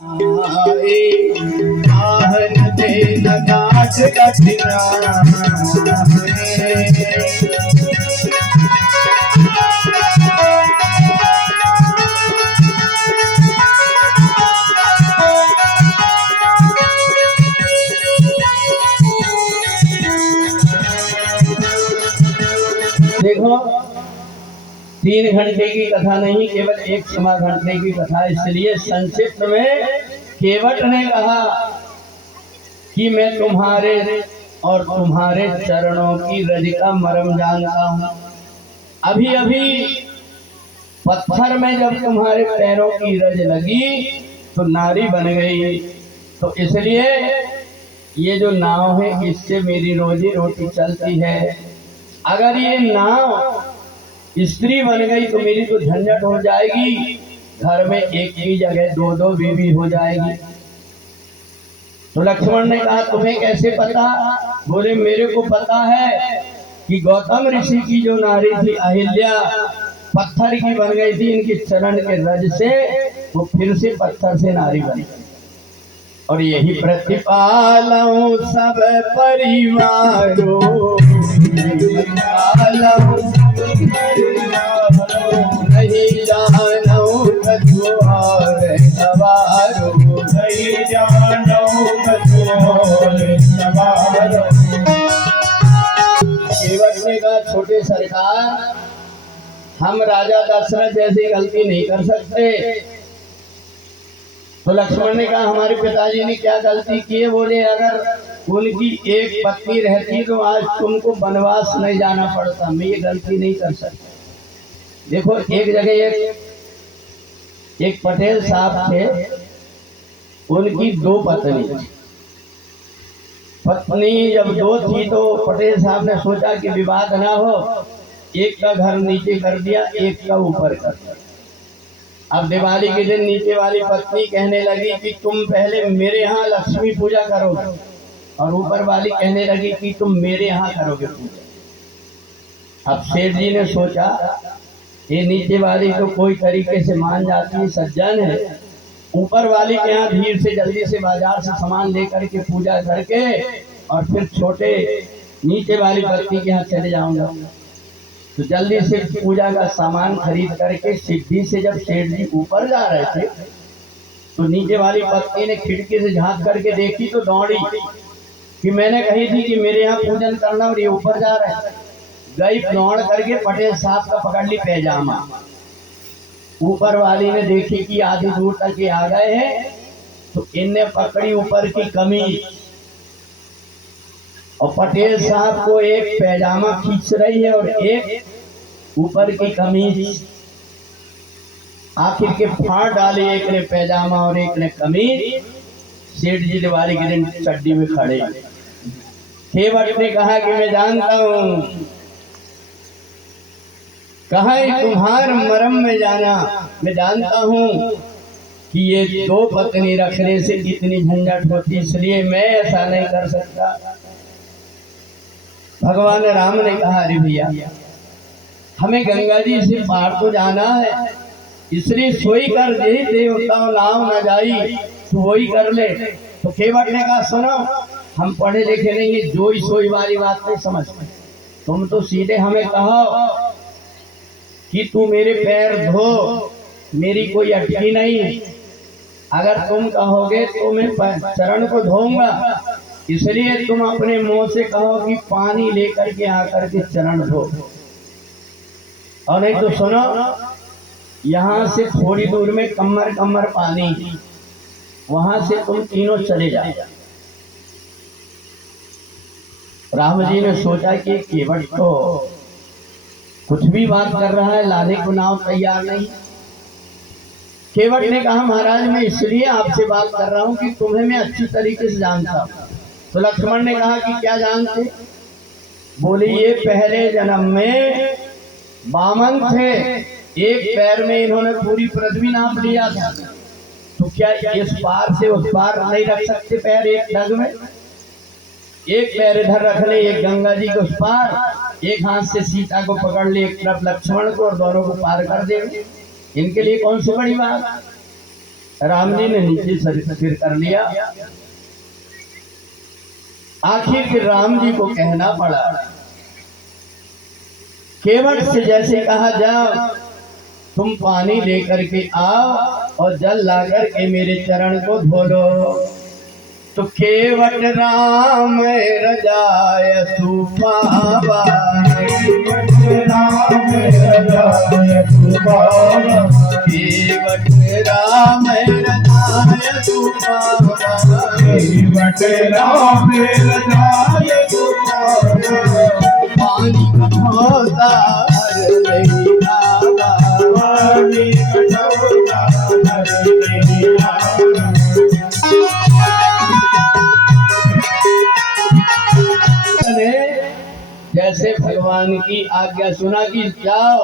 आए आहन दे नगाट देखो, 3 घंटे की कथा नहीं, केवल 1 सवा घंटे की कथा। इसलिए संक्षिप्त में केवट ने कहा कि मैं तुम्हारे और तुम्हारे चरणों की रज का मर्म जानता हूँ। अभी अभी पत्थर में जब तुम्हारे पैरों की रज लगी तो नारी बन गई। तो इसलिए ये जो नाव है इससे मेरी रोजी रोटी चलती है। अगर ये नाव स्त्री बन गई तो मेरी तो झंझट हो जाएगी, घर में एक की जगह 2-2 बीवी हो जाएगी। तो लक्ष्मण ने कहा तुम्हें कैसे पता? बोले मेरे को पता है कि गौतम ऋषि की जो नारी थी अहिल्या पत्थर की बन गई थी, इनके चरण के रज से वो फिर से पत्थर से नारी बन गई। और यही प्रतिपालऊ सब परिवारों, नहीं जानऊ कछुआर सवारो, नहीं जानऊ कछुआर सवारो। केवट ने कहा छोटे सरकार, हम राजा दशरथ जैसी गलती नहीं कर सकते। तो लक्ष्मण ने कहा हमारे पिताजी ने क्या गलती की है? बोले अगर उनकी एक पत्नी रहती तो आज तुमको वनवास नहीं जाना पड़ता। मैं ये गलती नहीं कर सकता। देखो, एक जगह एक पटेल साहब थे, उनकी 2 पत्नी थी। पत्नी जब 2 थी तो पटेल साहब ने सोचा कि विवाद ना हो, एक का घर नीचे कर दिया, एक का ऊपर कर दिया। अब दिवाली के दिन नीचे वाली पत्नी कहने लगी कि तुम पहले मेरे यहाँ लक्ष्मी पूजा करोगे, और ऊपर वाली कहने लगी कि तुम मेरे यहाँ करोगे पूजा। अब सेठ जी ने सोचा ये नीचे वाली तो कोई तरीके से मान जाती है, सज्जन है, ऊपर वाली के यहाँ भीड़ से जल्दी से बाजार से सामान लेकर के पूजा करके और फिर छोटे नीचे वाली पत्नी के यहाँ चले जाऊंगा। तो जल्दी से पूजा का सामान खरीद करके सिद्धि से जब सेठ जी ऊपर जा रहे थे तो नीचे वाली पत्नी ने खिड़की से झांक करके देखी तो दौड़ी कि मैंने कही थी कि मेरे यहाँ पूजन करना और ये ऊपर जा रहे हैं। गई दौड़ करके पटेल साहब का पकड़ ली पैजामा। ऊपर वाली ने देखी कि आधी दूर तक ये आ गए हैं तो इनने पकड़ी ऊपर की कमीज, और पटेल साहब को एक पैजामा खींच रही है और एक ऊपर की कमीज। आखिर के फाड़ डाले, एक ने पैजामा और एक ने कमीज। सेठ जी दिवाली के दिन चड्डी में खड़े। केवट ने कहा कि मैं जानता हूं, कहा तुम्हार मरम में जाना, मैं जानता हूं कि ये 2 पत्नी रखने से इतनी झंझट होती, इसलिए मैं ऐसा नहीं कर सकता। भगवान राम ने कहा अरे भैया हमें गंगा जी से पार तो जाना है, इसलिए सोई कर दे देवता नाव न जाई, तो वही कर ले। तो केवट ने कहा सुनो, हम पढ़े लिखे नहीं है, जोई सोई वाली बात नहीं समझते। तुम तो सीधे हमें कहो कि तू मेरे पैर धो, मेरी कोई अटकी नहीं। अगर तुम कहोगे तो मैं चरण को धोऊंगा, इसलिए तुम अपने मुंह से कहो कि पानी लेकर के आकर के चरण धो। और नहीं तो सुनो, यहाँ से थोड़ी दूर में कमर कमर पानी, वहां से तुम तीनों चले जाओ। राम जी ने सोचा कि केवट तो कुछ भी बात कर रहा है, लाने को नाव तैयार नहीं। केवट ने कहा महाराज मैं इसलिए आपसे बात कर रहा हूँ कि तुम्हें मैं अच्छी तरीके से जानता हूँ। तो लक्ष्मण ने कहा कि क्या जानते? बोले ये पहले जन्म में वामन थे, एक पैर में इन्होंने पूरी पृथ्वी नाप लिया था, तो क्या इस पार से उस पार नहीं रख सकते पैर एक डग में? एक पैर इधर रख ले, एक गंगा जी को उस पार, एक हाथ से सीता को पकड़ ले, एक तरफ लक्ष्मण को, और दोनों को पार कर देंगे। इनके लिए कौन सी बड़ी बात। राम जी ने नीचे सिर कर लिया। आखिर फिर राम जी को कहना पड़ा, केवट से जैसे कहा जाओ तुम पानी लेकर के आओ और जल ला करके मेरे चरण को धो लो। तो केवट राम रजाय सुपावा, केवट राम रजाय सुपावा, केवट राम रजाय सुपावा, केवट राम रजाय सुपावा, पानी कठोता हर नहीं आवा, पानी कठोता हर नहीं आवा। जैसे भगवान की आज्ञा सुना कि जाओ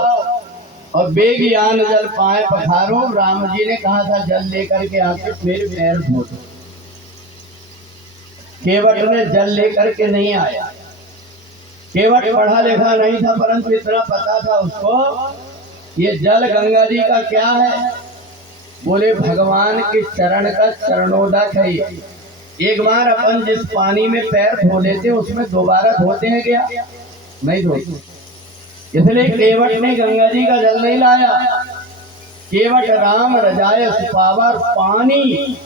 और बेगियान जल पाए पखारो। राम जी ने कहा था जल लेकर के आके मेरे पैर धो दो। केवट ने जल लेकर के नहीं आया। केवट पढ़ा लिखा नहीं था, परंतु इतना पता था उसको ये जल गंगा जी का क्या है। बोले भगवान के चरण का चरणोदक है ये। एक बार अपन जिस पानी में पैर धो लेते उसमें दोबारा धोते हैं क्या? नहीं धोते। इसलिए केवट ने गंगा जी का जल नहीं लाया। केवट राम रजाय सुपावा, पानी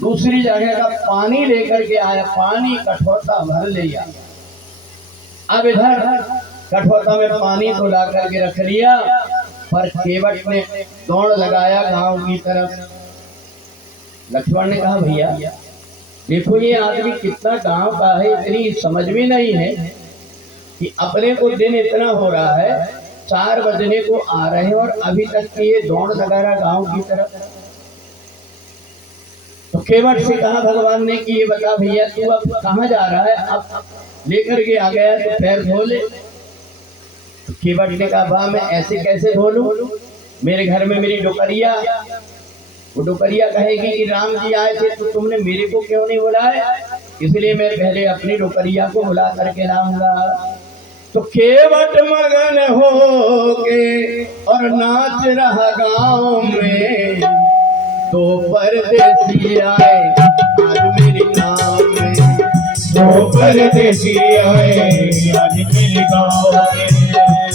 दूसरी जगह का पानी लेकर के आया। पानी कठोता भर लिया। अब इधर कठोता में पानी तो ला करके रख लिया, पर केवट ने दौड़ लगाया गांव की तरफ। लक्ष्मण ने कहा भैया देखो ये आदमी कितना गांव का है, इतनी समझ में नहीं है कि अपने को दिन इतना हो रहा है, 4 बजने को आ रहे हैं और अभी तक के ये दौड़ लगा रहा गांव की तरफ। तो केवट से कहा भगवान ने कि ये बता भैया तू अब कहाँ जा रहा है? अब लेकर के आ गया तो पैर धो ले। तो केवट ने कहा बा मैं ऐसे कैसे धो लूं? मेरे घर में मेरी डोकरिया, वो डोकरिया कहेगी कि राम जी आए थे तो तुमने मेरे को क्यों नहीं बुलाया, इसलिए मैं पहले अपनी डोकरिया को बुला करके लाऊंगा। तो केवट मगन हो के और नाच रहा गांव में, तो परदेसी आए आज मेरे गांव में, तो परदेसी आए आज मेरे गांव में,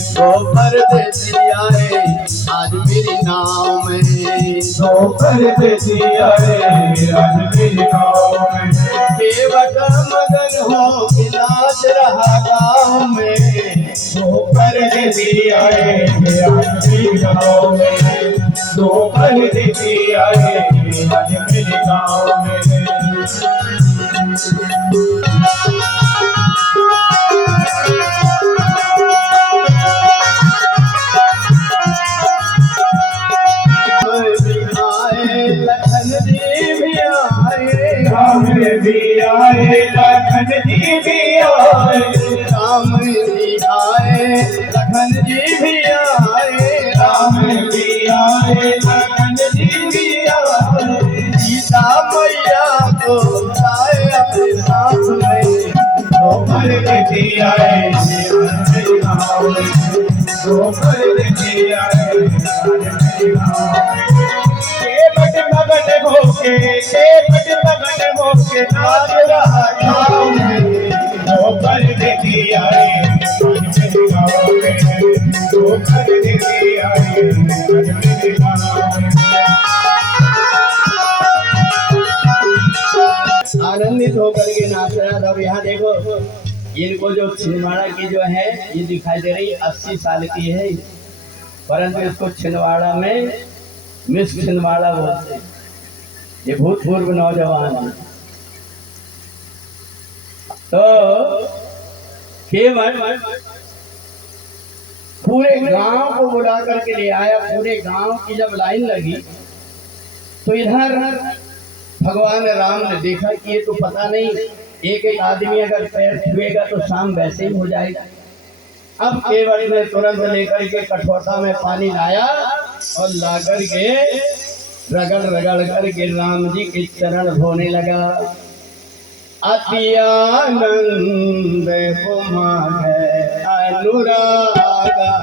तो परदेसी आए आज मेरे गांव में, तो परदेसी आए आज मेरे गांव में। केवट मगन हो के नाच रहा गांव में, तो परदेसी आए आज मेरे गांव में, तो परदेसी आए आज मेरे गांव में। राम भी आए लखन जी भी आए, राम भी आए लखन जी भी आए, राम भी आए लखन जी भी आए। सीता मैया को लाए अपने साथ में, तो परदेसी आए मेरे गाँव में, तो परदेसी आए मेरे गाँव में। केवट मगन होके, केवट मगन होके नाच रहा गाँव में, तो परदेसी आए मेरे गाँव में, तो परदेसी आए मेरे गाँव में। आनंदित होकर के नाच रहा था। यहाँ देखो इनको जो छिंदवाड़ा की जो है ये दिखाई दे रही 80 साल की है, परंतु इसको छिंदवाड़ा में मिस छिंदवाड़ा बोलते हैं। ये भूतपूर्व नौजवान है। तो केवट पूरे गांव को बुला करके ले आया। पूरे गांव की जब लाइन लगी तो इधर भगवान राम ने देखा कि ये तो पता नहीं एक एक आदमी अगर पैर छुएगा तो शाम वैसे ही हो जाएगा। अब केवट ने तुरंत लेकर के कठोता में पानी लाया और ला करके रगड़ रगड़ करके राम जी के चरण धोने लगा। अति आनंद कुमार अनुरागा,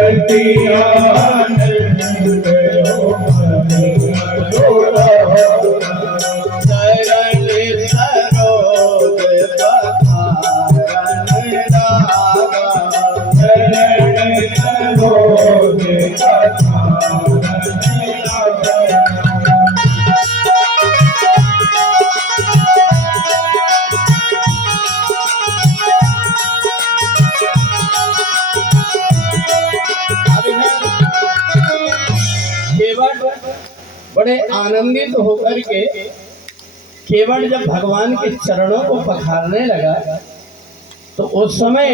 अति आनंद चरण सरोज पखारन लागा, चरण सरोज पखारन लागा। केवट बड़े आनंदित होकर के केवट जब भगवान के चरणों को पखारने लगा तो उस समय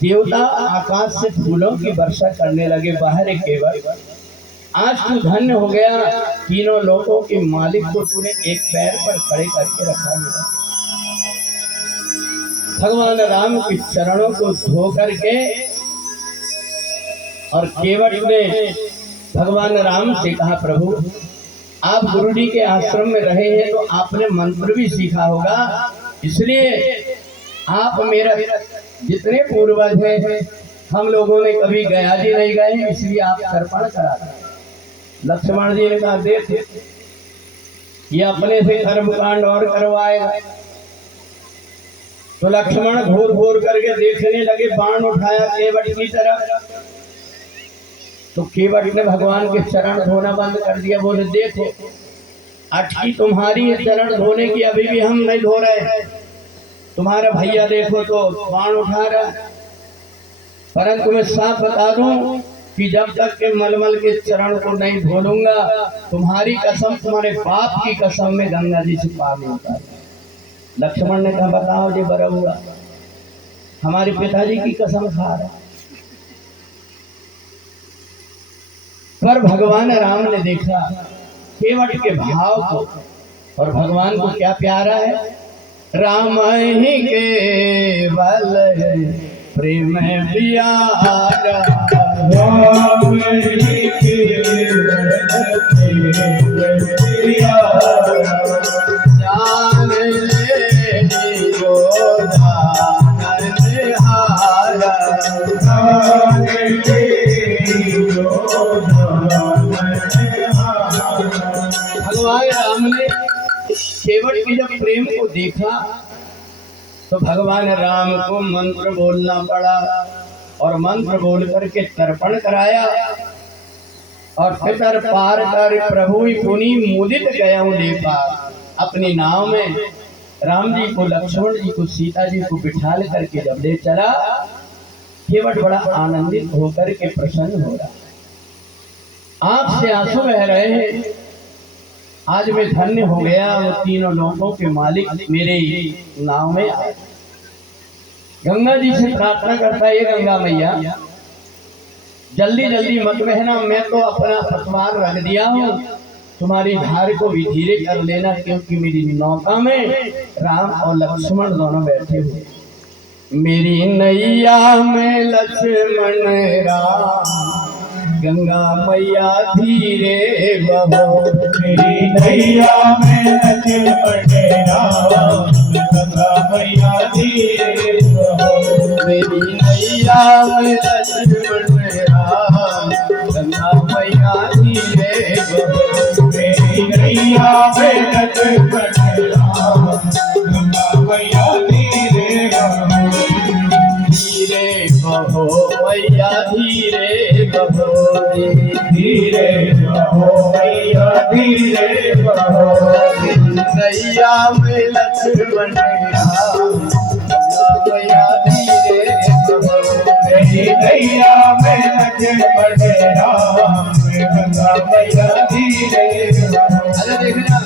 देवता आकाश से फूलों की वर्षा करने लगे। बाहर केवट, आज तू धन्य हो गया, तीनों लोगों के मालिक को तूने एक पैर पर खड़े करके रखा है। भगवान राम के चरणों को धो करके और केवट ने भगवान राम से कहा, प्रभु आप गुरु जी के आश्रम में रहे हैं तो आपने मंत्र भी सीखा होगा, इसलिए आप मेरा जितने पूर्वज हैं हम लोगों ने कभी गया जी नहीं गए, इसलिए आप तर्पण करा। लक्ष्मण जी ने कहा, देख ये अपने से कर्मकांड और करवाएगा। तो लक्ष्मण घूर घूर करके देखने लगे, बाण उठाया केवट की तरफ, तो केवट ने भगवान के चरण धोना बंद कर दिया। बोले देखो अटकी तुम्हारी है चरण धोने की, अभी भी हम नहीं धो रहे। तुम्हारा भैया देखो तो बाण उठा रहा है। परंतु मैं साफ बता दूं कि जब तक के मलमल के चरण को नहीं धो लूंगा, तुम्हारी कसम, तुम्हारे बाप की कसम में गंगा जी से पानी उतार। लक्ष्मण ने कहा, बताओ जी बड़ा हुआ, हमारे पिताजी की कसम खा रहा। पर भगवान राम ने देखा केवट के भाव को, और भगवान को क्या प्यारा है, राम ही केवल प्रेम प्यारा, राम ही केवल प्रेम प्यारा, जान ले जो जानन हारा, जान ले जो जानन हारा। भगवान राम ने केवट के जब प्रेम को देखा तो भगवान राम को मंत्र बोलना पड़ा, और मंत्र बोल करके तर्पण कराया। और पितर पार कर प्रभु पुनि मुदित गया देखा, अपनी नाव में राम जी को, लक्ष्मण जी को, सीता जी को बिठाल करके जब ले चला, केवट बड़ा आनंदित होकर के प्रसन्न हो रहा, आंख से आंसू बह रहे हैं। आज मैं धन्य हो गया, वो तीनों लोगों के मालिक मेरे नाव में आए। गंगा जी से प्रार्थना करता है, ये गंगा मैया जल्दी जल्दी मत बहना, मैं तो अपना पतवार रख दिया हूँ, तुम्हारी धार को भी धीरे कर लेना, क्योंकि मेरी नौका में राम और लक्ष्मण दोनों बैठे हुए। मेरी नैया में लक्ष्मण राम, गंगा मैया धीरे बहो, मेरी नैया में लक्ष्मण राम, गंगा मैया धीरे बहो, मेरी नैया में लक्ष्मण राम, गंगा मैया धीरे बहो, मेरी नैया में लक्ष्मण राम, गंगा मैया धीरे बहो, धीरे बहो मैया धीरे बहो, धीरे बहो मैया धीरे बहो, नैया में लक्ष्मण राम, गंगा मैया धीरे बहो, मेरी नैया में लक्ष्मण राम, गंगा मैया धीरे बहो। अरे देखना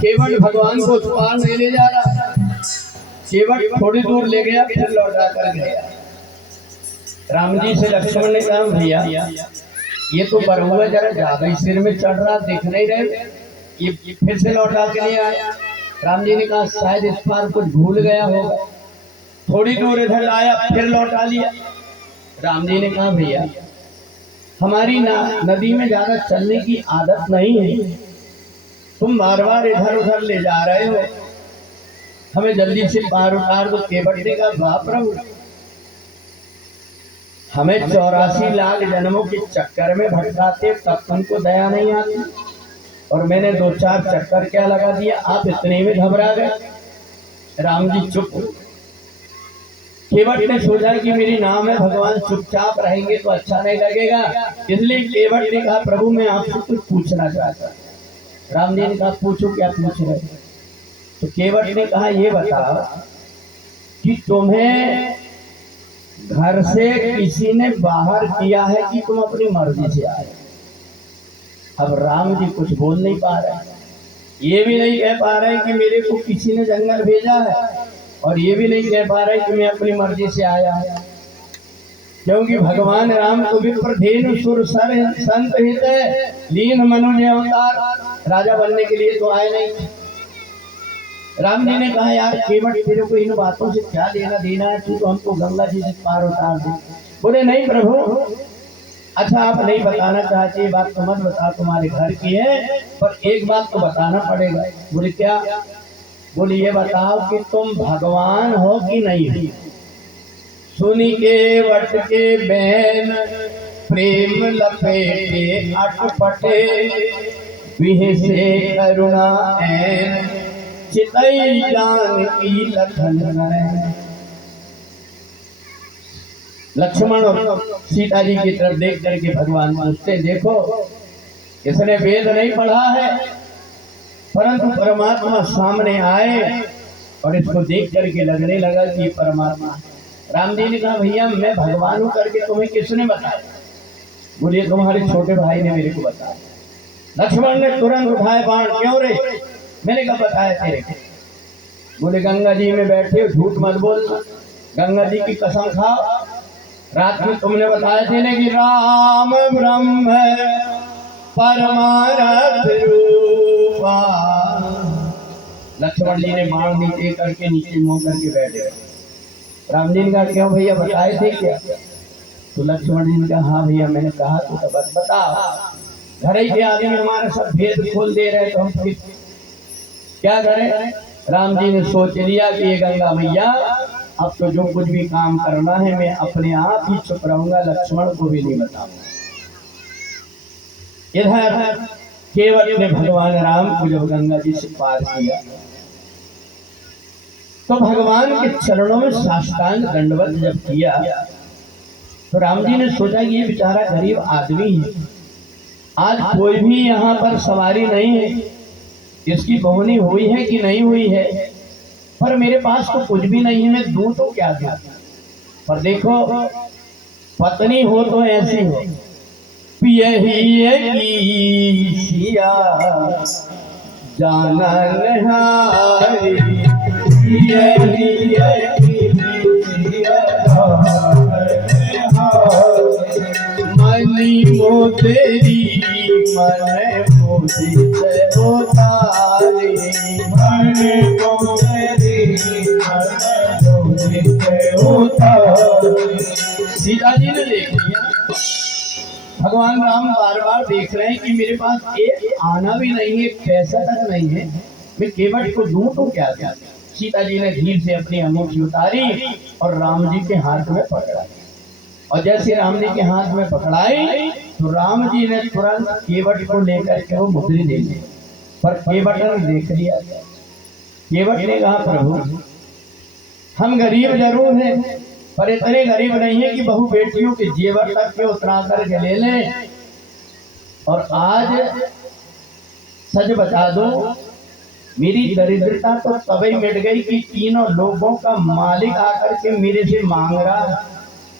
केवट भगवान को पार नहीं ले जा रहा, केवट थोड़ी दूर ले गया, फिर लौटा कर गया। राम जी से लक्ष्मण ने कहा, भैया ये तो बरहुआ जरा ज्यादा ही सिर में चढ़ रहा, दिख नहीं रहे, ये फिर से लौटा के नहीं आया। राम जी ने कहा, शायद इस पार कुछ भूल गया होगा, थोड़ी दूर इधर आया, फिर लौटा लिया। राम जी ने कहा, भैया हमारी नदी में ज्यादा चलने की आदत नहीं है, तुम बार बार इधर उधर ले जा रहे हो, हमें जल्दी से पार उतार दो। केवट ने कहा, बाप प्रभु हमें 84 लाख जन्मों के चक्कर में भटकाते, तब तुमको दया नहीं आती। और मैंने 2-4 चक्कर क्या लगा दिया, आप इतने में घबरा गए। राम जी चुप। केवट ने सोचा कि मेरी नाम है भगवान, चुपचाप रहेंगे तो अच्छा नहीं लगेगा, इसलिए केवट ने कहा प्रभु मैं आपसे कुछ पूछना चाहता हूं। राम जी ने कहा पूछो, क्या पूछ रहे? तो केवट ने कहा ये बताओ कि तुम्हें घर से किसी ने बाहर किया है कि तुम अपनी मर्जी से आए? अब राम जी कुछ बोल नहीं पा रहे, ये भी नहीं कह पा रहे कि मेरे को किसी ने जंगल भेजा है, और ये भी नहीं कह पा रहे कि मैं अपनी मर्जी से आया हूं, क्योंकि भगवान राम को विप्रधेनु सुर सर संत हित लीन मनुज अवतार, राजा बनने के लिए तो आए नहीं। राम जी ने कहा यार केवट तेरे को इन बातों से क्या लेना देना है, तू तो हमको गंगा जी से पार उतार दे। बोले नहीं प्रभु, अच्छा आप नहीं बताना चाहते, ये बात तो मत बता, तुम्हारे घर की है, पर एक बात तो बताना पड़ेगा। बोले क्या? बोले ये बताओ कि तुम भगवान हो कि नहीं हो? सुनी के वट के बैन प्रेम लपेटे अटपटे, विह से करुणा ऐन चितई जान की लखन। लक्ष्मण और सीता जी की तरफ देख करके भगवान पूछते, देखो इसने वेद नहीं पढ़ा है, परंतु परमात्मा सामने आए और इसको देख करके लगने लगा कि ये परमात्मा। राम जी ने कहा भैया मैं भगवान हूं करके तुम्हें किसने बताया? बोले तुम्हारे छोटे भाई ने मेरे को बताया। लक्ष्मण ने तुरंत उठाए बाण, क्यों रे? मैंने कहा बताया तेरे को। बोले गंगा जी में बैठे हो, झूठ मत बोलना, गंगा जी की कसम खाओ, रात में तुमने बताया थे ना कि राम ब्रह्म परमारथ रूपा। लक्ष्मण जी ने बाण नीचे करके नीचे मुंह करके बैठे। राम जी ने कहा क्यों भैया बताए थे क्या? तो लक्ष्मण जी ने कहा हाँ भैया मैंने कहा तो बस बताओ। घर ही के आदमी हमारा सब भेद खोल दे रहे, तो हम फिर क्या करें? राम जी ने सोच लिया कि ये गंगा मैया अब तो जो कुछ भी काम करना है मैं अपने आप ही चुप रहूंगा, लक्ष्मण को भी नहीं बताऊंगा। इधर केवट ने भगवान राम को जब गंगा जी से पार किया तो भगवान के चरणों में साष्टांग दंडवत जब किया तो राम जी ने सोचा कि ये बेचारा गरीब आदमी है, आज कोई भी यहाँ पर सवारी नहीं है, इसकी बहुनी हुई है कि नहीं हुई है, पर मेरे पास तो कुछ भी नहीं है, मैं दूं तो क्या दूं? पर देखो पत्नी हो तो ऐसी हो, पियही सिया जाना नहारी, मनी मो तेरी मन मोदी से उतारी, मन को तेरी मन मोदी से उतारी। सीता जी ने देख लिया, भगवान राम बार बार देख रहे हैं कि मेरे पास एक आना भी नहीं है, पैसा तक नहीं है, मैं केवट को दूं तो क्या क्या? सीता जी ने धीरे से अपनी अंगूठी उतारी और राम जी के हाथ में पकड़ा, और जैसे राम जी के हाथ में पकड़ाई तो राम जी ने तुरंत केवट को लेकर के वो मुद्री दे दी, पर केवट ने देख लिया। केवट ने कहा प्रभु हम गरीब जरूर हैं, पर इतने गरीब नहीं है कि बहु बेटियों के जेवर तक के उतरा करके ले लें, और आज सच बता दो मेरी दरिद्रता तो तभी मिट गई कि तीनों लोगों का मालिक आकर के मेरे से मांग रहा है,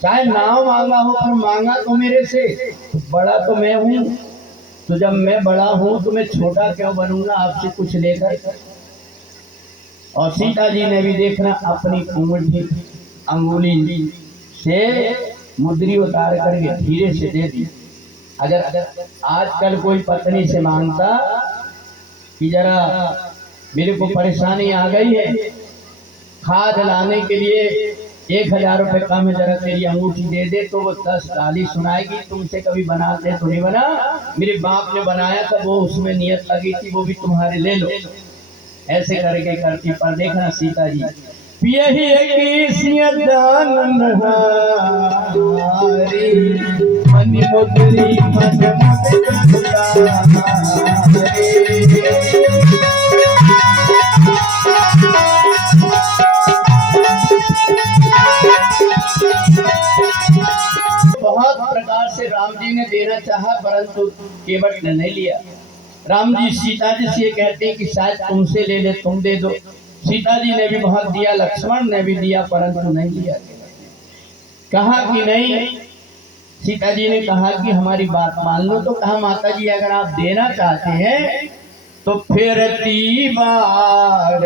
चाहे नाव मांगा हो पर मांगा तो मेरे से, तो बड़ा तो मैं हूँ, तो जब मैं बड़ा हूँ तो मैं छोटा क्यों बनूंगा आपसे कुछ लेकर? और सीता जी ने भी देखना अपनी उंगली अंगुली से मुद्री उतार करके धीरे से दे दी। अगर आजकल कोई पत्नी से मांगता कि जरा मेरे को परेशानी आ गई है, खाद लाने के लिए 1000 रुपए कम है, जरा तेरी अंगूठी दे दे, तो वो 10 गाली सुनाएगी, तुमसे कभी बनाते तो नहीं बना, मेरे बाप ने बनाया था, वो उसमें नियत लगी थी, वो भी तुम्हारे ले लो। ऐसे करके करती, पर देखना सीता जी यही की सिया जान नहारी, मन मोती मोती मन बहुत प्रकार से राम जी ने देना चाहा, परंतु केवट ने नहीं लिया। राम जी सीता जी से कहते हैं कि शायद तुमसे ले ले, तुम दे दो। सीता जी ने भी बहुत दिया, लक्ष्मण ने भी दिया, परंतु नहीं लिया। कहा कि नहीं, सीता जी ने कहा कि हमारी बात मान लो। तो कहा माता जी अगर आप देना चाहते हैं तो फिर बार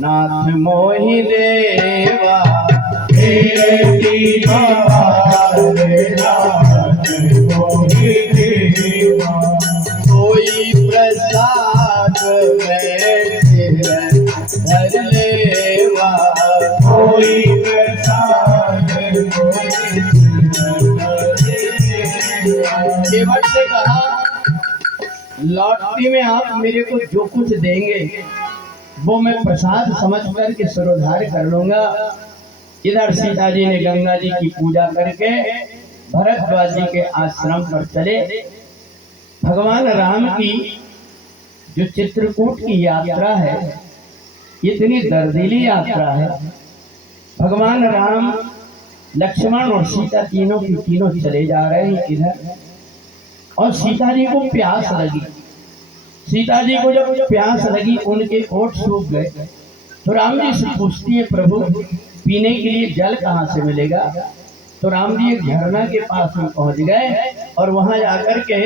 नाथ मोहि देवा, फिर बार नाथ मोहि देवा, कोई प्रसाद में धर लेवा, कोई प्रसाद केवट ने कहा लौटती में आप मेरे को जो कुछ देंगे वो मैं प्रसाद समझ कर के सरोधार कर लूंगा। इधर सीता जी ने गंगा जी की पूजा करके भरद्वाज जी के आश्रम पर चले। भगवान राम की जो चित्रकूट की यात्रा है, इतनी दर्दीली यात्रा है। भगवान राम, लक्ष्मण और सीता तीनों की तीनों चले जा रहे हैं इधर, और सीता जी को प्यास लगी। सीता जी को जब प्यास लगी, उनके ओठ सूख गए। तो राम जी से पूछती है प्रभु पीने के लिए जल कहाँ से मिलेगा। तो राम जी एक झरना के पास में पहुंच गए और वहां जाकर के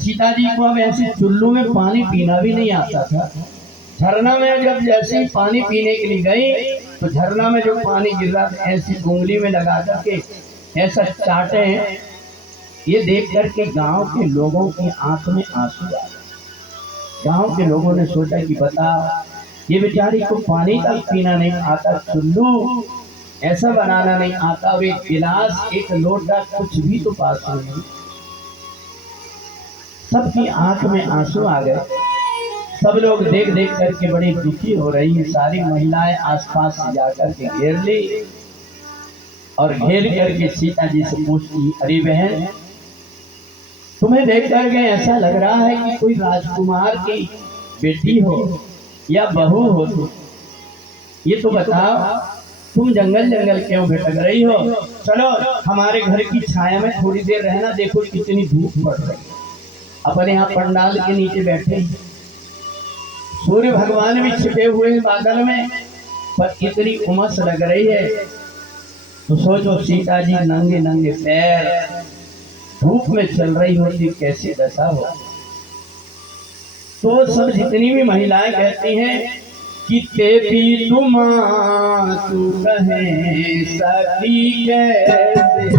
सीता जी को अब ऐसे चुल्लू में पानी पीना भी नहीं आता था। झरना में जब जैसे ही पानी पीने के लिए गई तो झरना में जो पानी गिर रहा था ऐसी उंगली में लगा करके ऐसा चाटे। ये देख करके गांव के लोगों की आंख में आंसू आ गए। गांव के लोगों ने सोचा कि बता, ये बेचारी को पानी तक पीना नहीं आता, चुल्लू ऐसा बनाना नहीं आता, और एक गिलास एक लोटा कुछ भी तो पास नहीं। सबकी आंख में आंसू आ गए। सब लोग देख देख करके बड़ी दुखी हो रही है। सारी महिलाएं आसपास से जाकर के घेर ली और घेर करके सीता जी से पूछती, अरे बहन तुम्हें देख करके ऐसा लग रहा है कि कोई राजकुमार की बेटी हो या बहू हो, तो ये तो बताओ तुम जंगल जंगल क्यों भटक रही हो। चलो हमारे घर की छाया में थोड़ी देर रहना, देखो कितनी धूप पड़ रही है। अपने यहाँ पंडाल के नीचे बैठे, सूर्य भगवान भी छिपे हुए हैं बादल में, पर इतनी उमस लग रही है। तो सोचो सीता जी नंगे नंगे पैर धूप में चल रही होती, कैसी दशा हो। तो सब जितनी भी महिलाएं कहती हैं कि ते भी तुम तू कहे सखी कैसे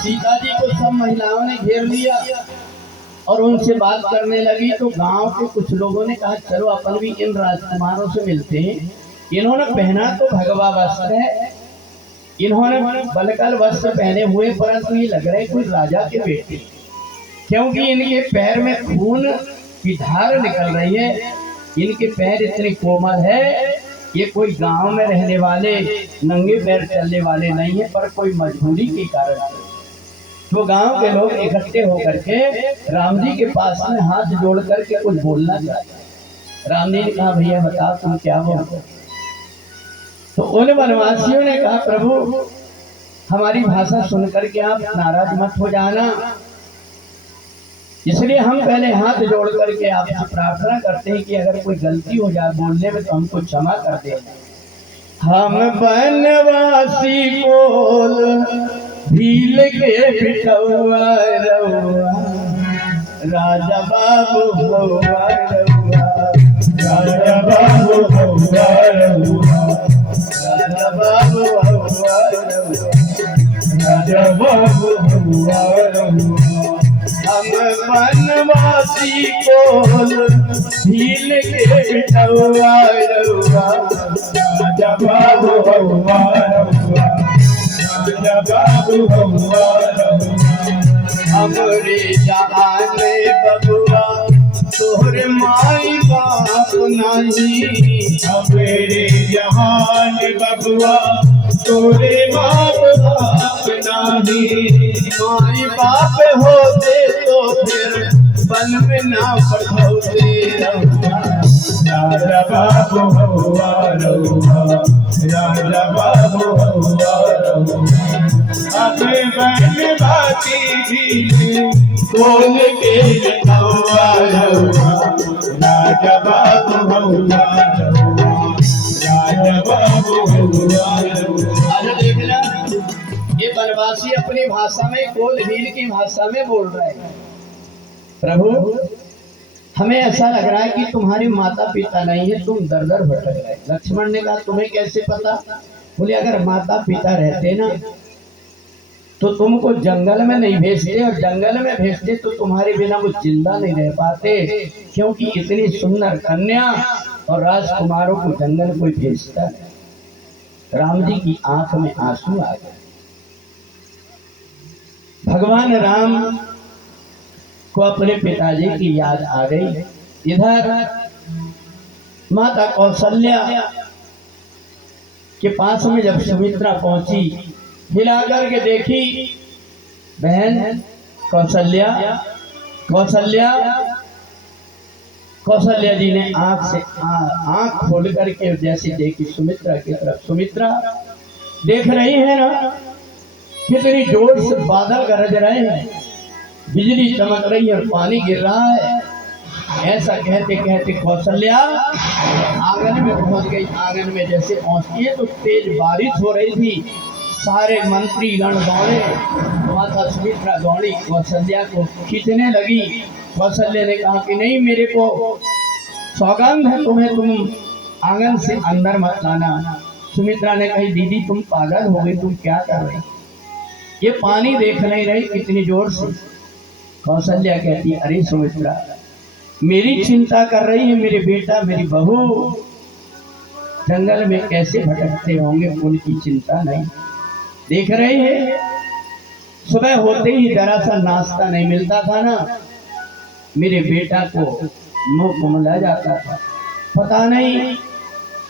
सीता जी को सब महिलाओं ने घेर लिया और उनसे बात करने लगी। तो गांव के कुछ लोगों ने कहा चलो अपन भी इन राजकुमारों से मिलते हैं। इन्होंने पहना तो भगवा वस्त्र है, इन्होंने बलकल वस्त्र पहने हुए, परंतु ये लग रहे कोई राजा के बेटे, क्योंकि इनके पैर में खून की धार निकल रही है। इनके पैर इतने कोमल है, ये कोई गांव में रहने वाले नंगे पैर चलने वाले नहीं है, पर कोई मजबूरी के कारण तो गांव के लोग इकट्ठे होकर के राम जी के पास में हाथ जोड़ करके कुछ बोलना चाहते। राम जी ने कहा भैया बताओ तुम क्या बोलते। तो उन वनवासियों ने कहा प्रभु हमारी भाषा सुन करके आप नाराज मत हो जाना, इसलिए हम पहले हाथ जोड़ करके आपसे प्रार्थना करते हैं कि अगर कोई गलती हो जाए बोलने में तो हमको क्षमा कर देना। हम वनवासी बोल भील के बिटौआ रउआ, राजा बाबू हौआ रउआ, राजा बाबू हौआ रउआ, राजा बाबू हौआ रउआ, राजा बाबू हौआ रउआ, हम बनवासी कोल भील के बिटौआ रउआ राजा बाबू हौवा रउआ, राजा बाबू हौवा रउआ। हमरे जहान बबुआ तोहरे माई बाप नहीं, मेरे जहान बबुआ तोरे माँ बाप नाही। माई बाप होते तो फिर बन में ना पढ़ोते रउआ राजा बाबू हौवा रउआ, राजा बाबू हौआ रउआ। अपने बहन बाती भी खोल के बिटौआ रउआ राजा बाबू हौवा रउआ, राजा बाबू हौवा रउआ। आज देखना ये बनवासी अपनी भाषा में कोल भील की भाषा में बोल रहे हैं। प्रभु हमें ऐसा लग रहा है कि तुम्हारे माता पिता नहीं है, तुम दर दर भटक रहे। लक्ष्मण ने कहा तुम्हें कैसे पता? बोले अगर माता पिता रहते ना तो तुमको जंगल में नहीं भेजते, और जंगल में भेजते तो तुम्हारे बिना वो जिंदा नहीं रह पाते, क्योंकि इतनी सुंदर कन्या और राजकुमारों को जंगल कोई भेजता नहीं। राम जी की आंख में आंसू आ गए। भगवान राम को अपने पिताजी की याद आ गई। इधर माता कौशल्या के पास में जब सुमित्रा पहुंची, हिला करके देखी, बहन कौशल्या कौशल्या कौशल्या जी ने आंख खोल करके जैसे देखी सुमित्रा की तरफ। सुमित्रा देख रही है ना कितनी जोर से बादल गरज रहे हैं, बिजली चमक रही है और पानी गिर रहा है। ऐसा कहते कहते कौशल्या आंगन में पहुंच गई। आंगन में जैसे पहुंचती है तो तेज बारिश हो रही थी। सारे मंत्री गण दौड़े, माता सुमित्रा दौड़ी, कौशल्या को खींचने लगी। कौशल्या ने कहा कि नहीं, मेरे को सौगंध है तुम्हें, तुम आंगन से अंदर मत लाना। सुमित्रा ने कही दीदी तुम पागल हो गई, तुम क्या कर रही? ये पानी देख नहीं रही कितनी जोर से। कौशल्या कहती अरे सुमित्रा मेरी चिंता कर रही है, मेरे बेटा मेरी बहू जंगल में कैसे भटकते होंगे, उनकी चिंता नहीं। देख रही है सुबह होते ही जरा सा नाश्ता नहीं मिलता था ना, मेरे बेटा को मुंह कुमला जाता था, पता नहीं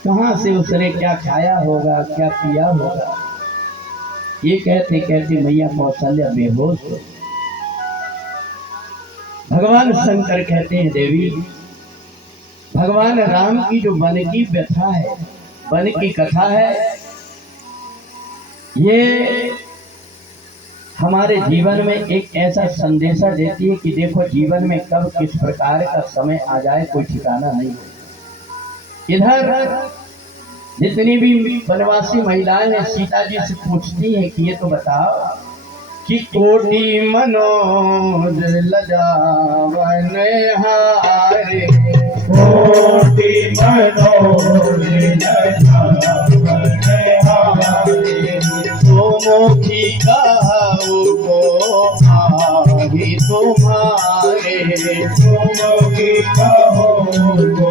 कहाँ से उसने क्या खाया होगा, क्या पिया होगा। ये कहते कहते मैया कौशल्या बेहोश हो। भगवान शंकर कहते हैं देवी, भगवान राम की जो वन की व्यथा है, वन की कथा है, ये हमारे जीवन में एक ऐसा संदेशा देती है कि देखो जीवन में कब किस प्रकार का समय आ जाए कोई ठिकाना नहीं। इधर जितनी भी वनवासी महिलाएं हैं सीता जी से पूछती हैं कि ये तो बताओ कि कोटि मनोज लजावन हारे, कोटि मनोज लजावन हारे, मुखी कहाऊ को आही तुम्हारे, मुखी कहो को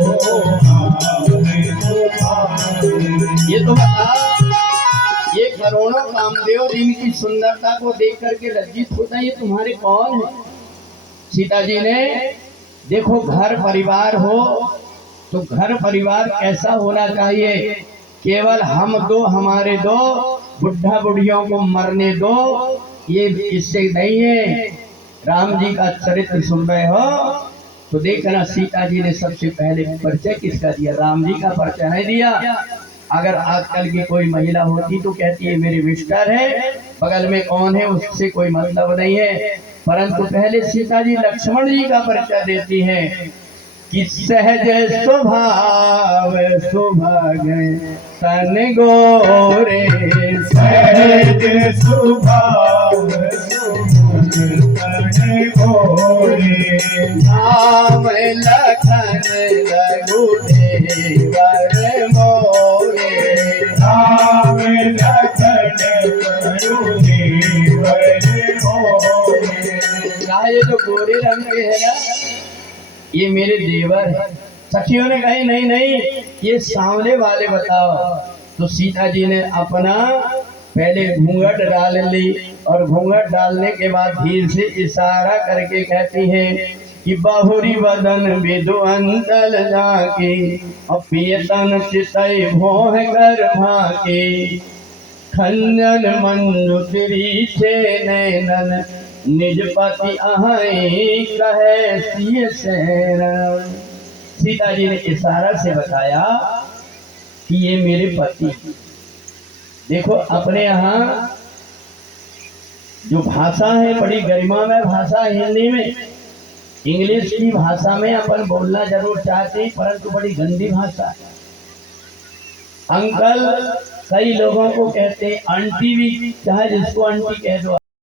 आही तुम्हारे। ये तो बता, ये करोड़ों कामदेव जिनकी सुंदरता को देख करके लज्जित होता है, ये तुम्हारे कौन है? सीता जी ने देखो घर परिवार हो तो घर परिवार कैसा होना चाहिए, केवल हम दो हमारे दो, बुढ़ा बुढ़ियों को मरने दो, ये इससे नहीं है। राम जी का चरित्र सुन रहे हो तो देखना सीता जी ने सबसे पहले परिचय किसका दिया? राम जी का परिचय नहीं दिया। अगर आजकल की कोई महिला होती तो कहती है मेरे मिस्टर है, बगल में कौन है उससे कोई मतलब नहीं है, परंतु पहले सीता जी लक्ष्मण जी का परिचय देती है कि सहज स्वभाव सुभग तन गोरे, सहज स्वभाव सुभग तन गोरे, राम लखन रघुदेवर मोरे, राम लखन रघुदेवर मोरे। ये जो गोरे रंग के है ना, ये मेरे देवर है। सखियों ने कही नहीं नहीं, ये सामने वाले बताओ। तो सीता जी ने अपना पहले घूंघट डाल ली, और घूंघट डालने के बाद धीरे से इशारा करके कहती है कि बहुरी बदन विदुअंतल जाके, और पियतन चितई भोह कर भाके, खंजन मंजुत्री छे नैनन, निज पति अहै कहे सिय सेन। सीता जी ने इशारा से बताया कि ये मेरे पति। देखो अपने यहाँ जो भाषा है बड़ी गरिमामय भाषा है हिंदी में। इंग्लिश की भाषा में अपन बोलना जरूर चाहते हैं, परंतु बड़ी गंदी भाषा है। अंकल कई लोगों को कहते हैं, आंटी भी चाहे जिसको आंटी कह दो।